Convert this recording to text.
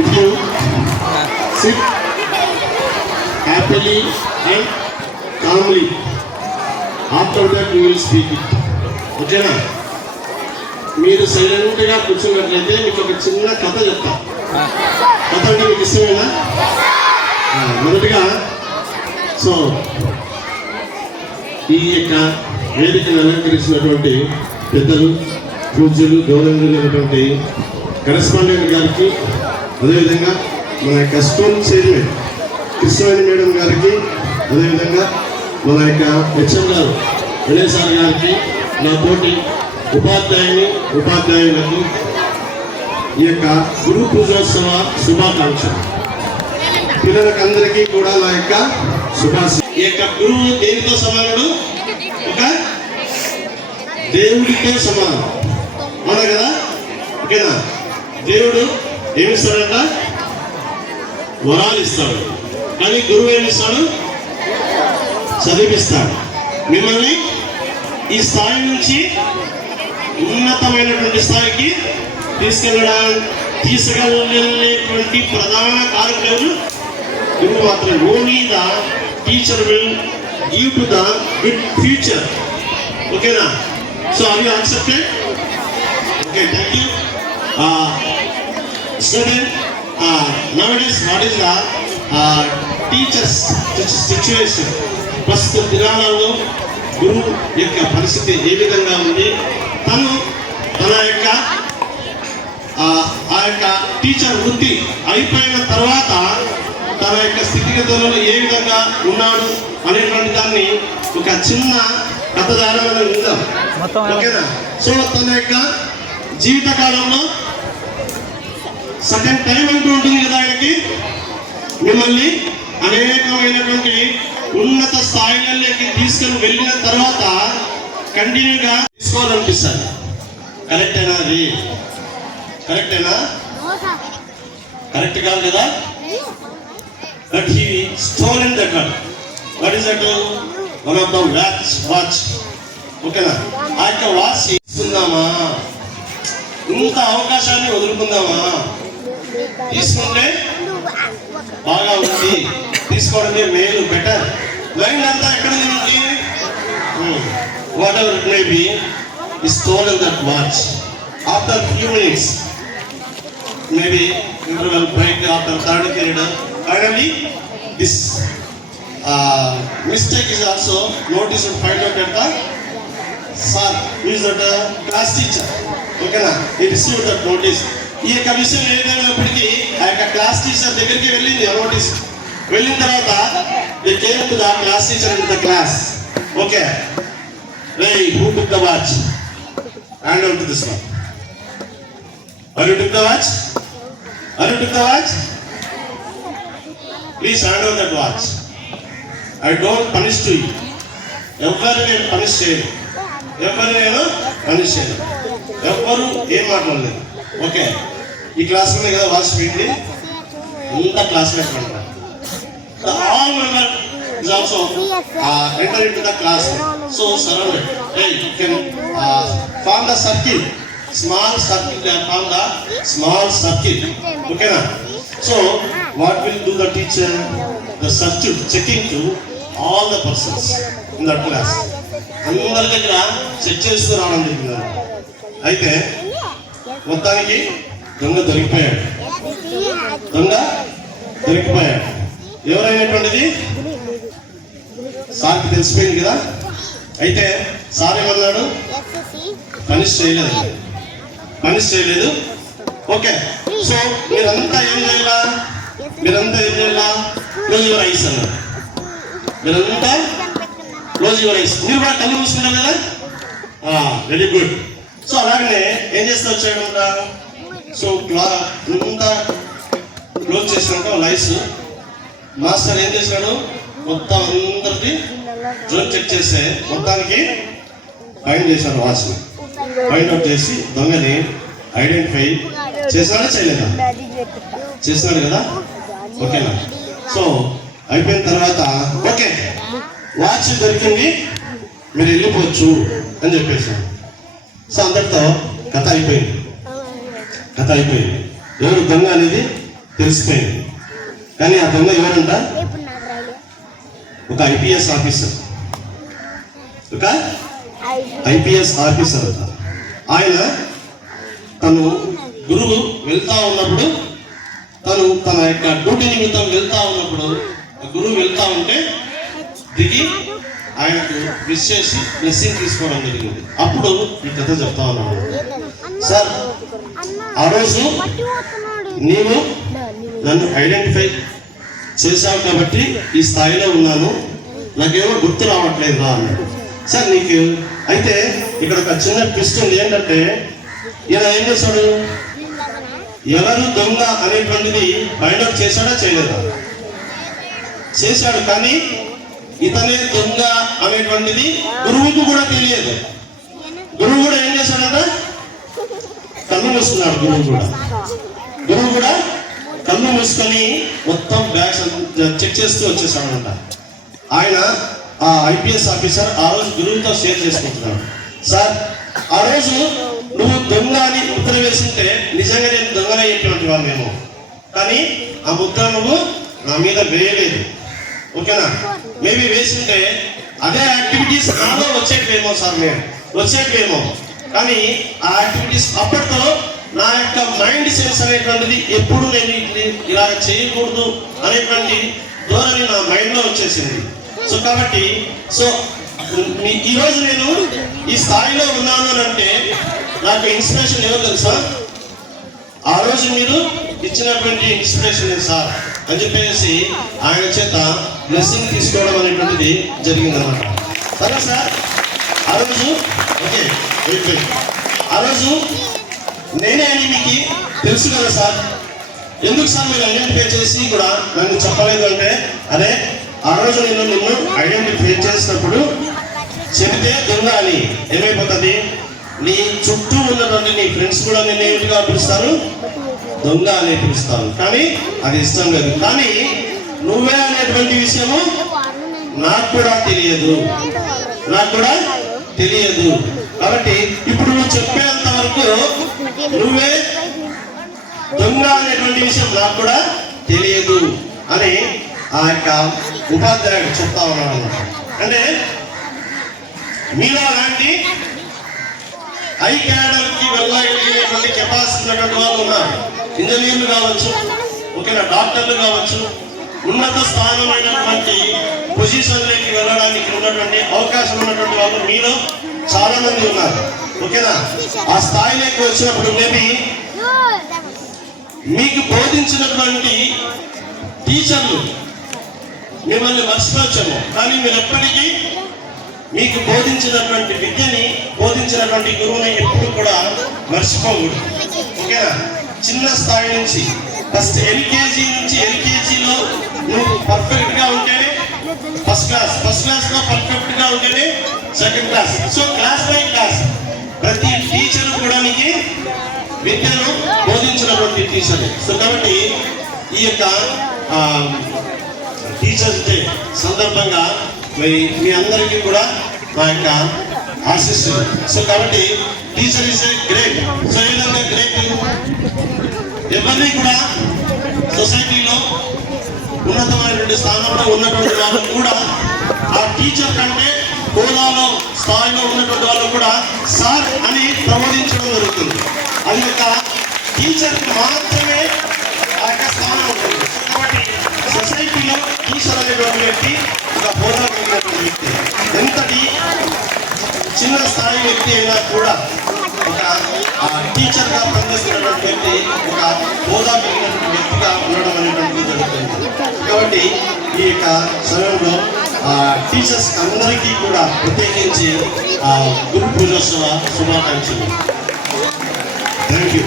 If you sit happily and calmly, after that you will speak it. ఓకేనా? మీరు సైలెంట్గా కూర్చున్నట్లయితే మీకు ఒక చిన్న కథ చెప్తా. కథ అంటే మీకు ఇష్టమేనా? మొదటిగా సో ఈ యొక్క వేదికను అలంకరించినటువంటి పెద్దలు, పూజ్యులు, గౌరవనీయులైనటువంటి కరెస్పాండెంట్ గారికి, అదేవిధంగా మన యొక్క స్కూల్ చైర్మన్ కృష్ణవేణి మేడం గారికి, అదేవిధంగా మన యొక్క హెచ్ఎం గారు గణేశార్ గారికి, నా తోటి ఉపాధ్యాయులకు ఈ యొక్క గురు పూజోత్సవ శుభాకాంక్షలు. పిల్లలకందరికీ కూడా నా యొక్క శుభాశ. ఈ యొక్క గురువు దేనితో సమానుడు? ఒక దేవుడితో సమానం. అవునా కదా? ఓకేనా? దేవుడు ఏమిస్తాడంట? వరాలు ఇస్తాడు. కానీ గురువు ఏమిస్తాడు? చదివిస్తాడు. మిమ్మల్ని ఈ స్థాయి నుంచి ఉన్నతమైనటువంటి స్థాయికి తీసుకెళ్ళేటువంటి ప్రధాన కారకులు గురువు మాత్రమే. Only the teacher will give to the good future. ఓకేనా? So are you accepted? Okay, thank you. Student, nowadays what is the teachers situation? ప్రస్తుత దినాలలో గురువు యొక్క పరిస్థితి ఏ విధంగా ఉంది? తను తన యొక్క ఆ యొక్క టీచర్ వృత్తి అయిపోయిన తర్వాత తన యొక్క స్థితిగతులలో ఏ విధంగా ఉన్నాడు అనేటువంటి దాన్ని ఒక చిన్న కథ ద్వారా మనం విందాం. ఓకేనా? సో తన యొక్క జీవిత కాలంలో సర్టెన్ టైం అంటూ ఉంటుంది కదా ఆయనకి. మిమ్మల్ని అనేకమైనటువంటి ఉన్నత స్థాయిలలోకి తీసుకుని వెళ్ళిన తర్వాత కంటిన్యూగా తీసుకోవాలనిపిస్తుంది. కరెక్టేనా? అది కరెక్టేనా? కరెక్ట్ కాదు కదా? But he stolen that one. What is that? One of the watch. ఓకేనా? ఆ యొక్క వాచ్ ఇస్తుందామా? ఇంత అవకాశాన్ని వదులుకుందామా? తీసుకుంటే బాగా ఉంది, తీసుకోవడమే మేలు, బెటర్. మైండ్ అంతా ఎక్కడ ఉంది? What ever it may be, is stolen that watch. After few minutes, maybe interval break after third period, finally this mistake is also noticed and find out at the sir, who is the class teacher. ఓకేనా? he received that notice. ఈ యొక్క విషయం ఏదైనప్పటికీ ఆ యొక్క class teacher దగ్గరికి వెళ్ళింది. Notice వెళ్ళిన తర్వాత they came to the class teacher in the class. Okay, hey, who took the watch? Hand over to this one. Are you took the watch? Are you took the watch? Please hand over that watch. I don't punish to you. ఎవరు నేను punish చేయను. ఎవరు నేను punish చేయను. ఎవరు ఏం మాట్లాడలేదు. Okay, ఈ క్లాస్లోనే కదా వాచ్ పోయింది. ఇంత క్లాస్మేట్ అంటారు. All member is also enter into the class. So surrounded. Hey, you can form the circle. Small circle. They form the small circle. Okay na? So what will do the teacher? The circuit checking to all the persons in that class. అందరి దగ్గర check చేస్తూ రావడం జరిగింది. అయితే మొత్తానికి దొంగ దొరికిపోయాడు. ఎవరైనటువంటిది సార్కి తెలిసిపోయింది కదా. అయితే సార్ ఏమన్నాడు? పనిష్ చేయలేదు. ఓకే, సో మీరంతా ఏం చేయాలా? క్లోజ్ యువర్ ఐస్ అన్నారు. మీరంతా క్లోజ్ యువర్ ఐస్. మీరు కూడా కళ్ళు మూసుకుంటారు కదా. Very good. సో అలాగనే ఏం చేస్తా వచ్చాడంట? సో అంతా క్లోజ్ చేసినాక లైస్ మాస్టర్ ఏం చేశాడు? మొత్తం అందరికి డ్రోన్ చెక్ చేస్తే మొత్తానికి ఫైండ్ చేశాడు. వాచ్ని ఫైండ్ అవుట్ చేసి దొంగని ఐడెంటిఫై చేసినాడా చేయలేదా? చేసినాడు కదా. ఓకేనా? సో అయిపోయిన తర్వాత ఓకే వాచ్ దొరికింది, మీరు వెళ్ళిపోవచ్చు అని చెప్పేసాడు. సో అందరితో కథ అయిపోయింది. ఎవరు దొంగ అనేది తెలిసిపోయింది. కానీ ఆ దొంగ ఎవరంట? ఒక ఐపీఎస్ ఆఫీసర్. ఒక ఐపీఎస్ ఆఫీసర్. ఆయన తను గురువు వెళ్తా ఉన్నప్పుడు, తను తన యొక్క డ్యూటీ నిమిత్తం వెళ్తా ఉన్నప్పుడు, గురువు వెళ్తా ఉంటే దిగి ఆయనకు విష్ చేసి బ్లెస్సింగ్ తీసుకోవడం జరిగింది. అప్పుడు ఈ కథ చెప్తా ఉన్నాను. సార్, ఆ రోజు నీవు నన్ను ఐడెంటిఫై చేశావు కాబట్టి ఈ స్థాయిలో ఉన్నాను, నాకేమో గుర్తు రావట్లేదు రా అన్నాడు. సార్ నీకు అయితే ఇక్కడ ఒక చిన్న ట్విస్ట్ ఉంది. ఏంటంటే ఈయన ఏం చేశాడు? ఎవరు దొంగ అనేటువంటిది ఫైండ్ అవుట్ చేశాడా చేయలేదా? చేశాడు. కానీ ఇతనే దొంగ అనేటువంటిది గురువుకు కూడా తెలియదు. గురువు కూడా ఏం చేశాడంట? కన్ను మూసుకున్నాడు. గురువు కూడా కన్ను మూసుకొని మొత్తం బ్యాగ్స్ చెక్ చేస్తూ వచ్చేసాడంట. ఆయన ఆ ఐపీఎస్ ఆఫీసర్ ఆ రోజు గురువుతో షేర్ చేసుకుంటున్నాడు. సార్, ఆ రోజు నువ్వు దొంగ అని ముద్ర వేసింటే నిజంగా నేను దొంగనే చెప్పినట్టు వాళ్ళేమో, కానీ ఆ ముద్ర నువ్వు నా మీద వేయలేదు. ఓకేనా? మేబీ వేసింటే అదే యాక్టివిటీస్ నాలో వచ్చేటివేమో సార్, నేను వచ్చేటివేమో. కానీ ఆ యాక్టివిటీస్ అప్పటితో నా యొక్క మైండ్ సెన్స్ అనేటువంటిది ఎప్పుడు నేను ఇలా చేయకూడదు అనేటువంటి ధోరణి నా మైండ్లో వచ్చేసింది. సో కాబట్టి ఈరోజు నేను ఈ స్థాయిలో ఉన్నాను అని అంటే నాకు ఇన్స్పిరేషన్ ఎవరు తెలుసా? ఆ రోజు మీరు ఇచ్చినటువంటి ఇన్స్పిరేషన్ సార్ అని చెప్పేసి ఆయన చేత బ్లెస్సింగ్ తీసుకోవడం అనేటువంటిది జరిగిందన్నమాట. సరే సార్, ఆ రోజు ఓకే ఆ రోజు నేనే అని మీకు తెలుసు కదా సార్, ఎందుకు సార్ మీరు ఐడెంటిఫై చేసి కూడా నన్ను చెప్పలేదు అంటే, అరే ఆ రోజు నేను నిన్ను ఐడెంటిఫై చేసినప్పుడు చెబితే దొంగ అని ఏమైపోతుంది? నీ చుట్టూ ఉన్నటువంటి నీ ఫ్రెండ్స్ కూడా నేను ఏమిటిగా పిలుస్తారు? దొంగ అని పిలుస్తాను. కానీ అది ఇష్టం లేదు. కానీ నువ్వే అనేటువంటి విషయము నాకు కూడా తెలియదు. కాబట్టి ఇప్పుడు నువ్వు చెప్పేంత వరకు నువ్వే దొంగ అనేటువంటి విషయం నాకు కూడా తెలియదు అని ఆ యొక్క ఉపాధ్యాయుడు చెప్తా ఉన్నాడు. అంటే మీలో అలాంటి హై క్యాడర్కి వెళ్ళగలిగినటువంటి కెపాసిటీ ఉన్నటువంటి వాళ్ళు ఉన్నారు. ఇంజనీర్లు కావచ్చు, ఓకేనా, డాక్టర్లు కావచ్చు, ఉన్నత స్థానమైనటువంటి పొజిషన్లోకి వెళ్ళడానికి ఉన్నటువంటి అవకాశం ఉన్నటువంటి వాళ్ళు మీలో చాలా మంది ఉన్నారు. ఓకేనా? ఆ స్థాయిలోకి వచ్చినప్పుడు మేబీ మీకు బోధించినటువంటి టీచర్లు మిమ్మల్ని మర్చిపోవచ్చేమో, కానీ మీరు ఎప్పటికీ మీకు బోధించినటువంటి విద్యని, బోధించినటువంటి గురువుని ఎప్పుడు కూడా మర్చిపోకూడదు. ఓకేనా? చిన్న స్థాయి నుంచి ఫస్ట్ ఎల్కేజీలో నువ్వు పర్ఫెక్ట్గా ఉంటేనే ఫస్ట్ క్లాస్లో పర్ఫెక్ట్గా ఉంటేనే second class. So class by class ప్రతి టీచర్ కూడా నీకు విద్యను బోధించినటువంటి టీచర్. సో కాబట్టి ఈ యొక్క టీచర్స్ డే సందర్భంగా మరి మీ అందరికీ కూడా మా యొక్క ఆశిస్సులు. సో కాబట్టి teacher is a great. So ఈ విధంగా గ్రేట్ ఎవరిని కూడా సొసైటీలో ఉన్నతమైనటువంటి స్థానంలో ఉన్నటువంటి వాళ్ళు కూడా ఆ టీచర్ కంటే హోదాలో స్థాయిలో ఉన్నటువంటి వాళ్ళు కూడా సార్ అని ప్రబోధించడం జరుగుతుంది. అది యొక్క టీచర్కి మాత్రమే ఆ యొక్క స్థానం ఉంటుంది. కాబట్టి సొసైటీలో టీచర్ అనేటువంటి వ్యక్తి ఒక హోదా కలిగినటువంటి వ్యక్తి, ఎంతటి చిన్న స్థాయి వ్యక్తి అయినా కూడా ఒక టీచర్గా పనిచేస్తున్నటువంటి వ్యక్తి ఒక హోదా కలిగినటువంటి వ్యక్తిగా ఉండడం అనేటువంటిది జరుగుతుంది. కాబట్టి ఈ యొక్క సమయంలో టీచర్స్ అందరికీ కూడా ప్రత్యేకించి గురు పూజోత్సవ శుభాకాంక్షలు. Thank you.